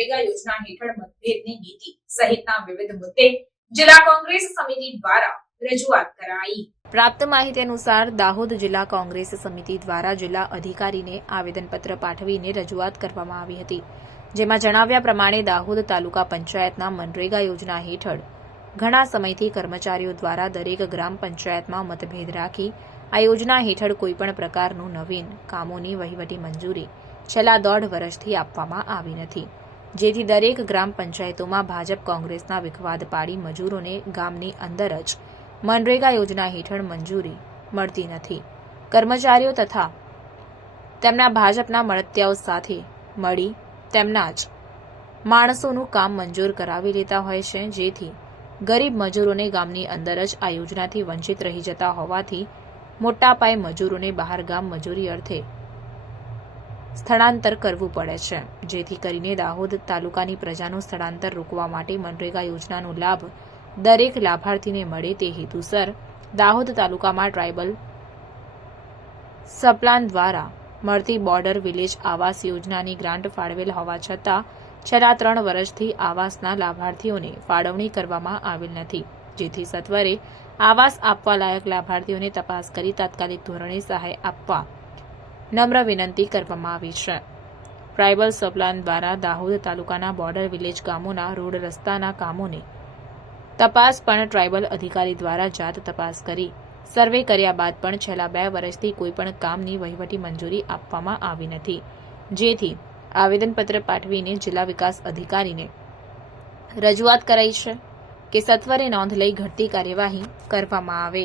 મનરેગા યોજના હેઠળ મતભેદની નીતિ સહિતના વિવિધ મુદ્દે જિલ્લા કોંગ્રેસ સમિતિ દ્વારા રજૂઆત કરાઈ। પ્રાપ્ત માહિતી અનુસાર દાહોદ જિલ્લા કોંગ્રેસ સમિતિ દ્વારા જિલ્લા અધિકારીને આવેદનપત્ર પાઠવીને રજૂઆત કરવામાં આવી હતી, જેમાં જણાવ્યા પ્રમાણે દાહોદ તાલુકા પંચાયતના મનરેગા યોજના હેઠળ ઘણા સમયથી કર્મચારીઓ દ્વારા દરેક ગ્રામ પંચાયતમાં મતભેદ રાખી આ યોજના હેઠળ કોઈપણ પ્રકારનું નવીન કામોની વહીવટી મંજૂરી છેલ્લા 1.5 વર્ષથી આપવામાં આવી નથી, જેથી દરેક ગ્રામ પંચાયતોમાં ભાજપ કોંગ્રેસના વિખવાદ પાડી મજૂરોને ગામની અંદર જ મનરેગા યોજના હેઠળ મંજૂરી મળતી નથી। કર્મચારીઓ તથા તેમના ભાજપના મળતિયાઓ સાથે મળી તેમના જ માણસોનું કામ મંજૂર કરાવી લેતા હોય છે, જેથી ગરીબ મજૂરોને ગામની અંદર જ આ યોજનાથી વંચિત રહી જતા હોવાથી મોટા પાયે મજૂરોને બહાર ગામ મજૂરી અર્થે સ્થળાંતર કરવું પડે છે, જેથી કરીને દાહોદ તાલુકાની પ્રજાનું સ્થળાંતર રોકવા માટે મનરેગા યોજનાનો લાભ દરેક લાભાર્થીને મળે તે હેતુસર દાહોદ તાલુકામાં ટ્રાઇબલ સપ્લાન દ્વારા મળતી બોર્ડર વિલેજ આવાસ યોજનાની ગ્રાન્ટ ફાળવેલ હોવા છતાં છેલ્લા 3 વર્ષથી આવાસના લાભાર્થીઓને ફાળવણી કરવામાં આવેલ નથી, જેથી સત્વરે આવાસ આપવા લાયક લાભાર્થીઓને તપાસ કરી તાત્કાલિક ધોરણે સહાય આપવા નમ્ર વિનંતી કરવામાં આવી છે। ટ્રાઇબલ સપ્લાન દ્વારા દાહોદ તાલુકાના બોર્ડર વિલેજ ગામોના રોડ રસ્તાના કામોને તપાસ પણ ટ્રાઇબલ અધિકારી દ્વારા જાત તપાસ કરી સર્વે કર્યા બાદ પણ છેલ્લા 2 વર્ષથી કોઈપણ કામની વહીવટી મંજૂરી આપવામાં આવી નથી, જેથી આવેદનપત્ર પાઠવીને જિલ્લા વિકાસ અધિકારીને રજૂઆત કરાઈ છે કે સત્વરે નોંધ લઈ ઘટતી કાર્યવાહી કરવામાં આવે।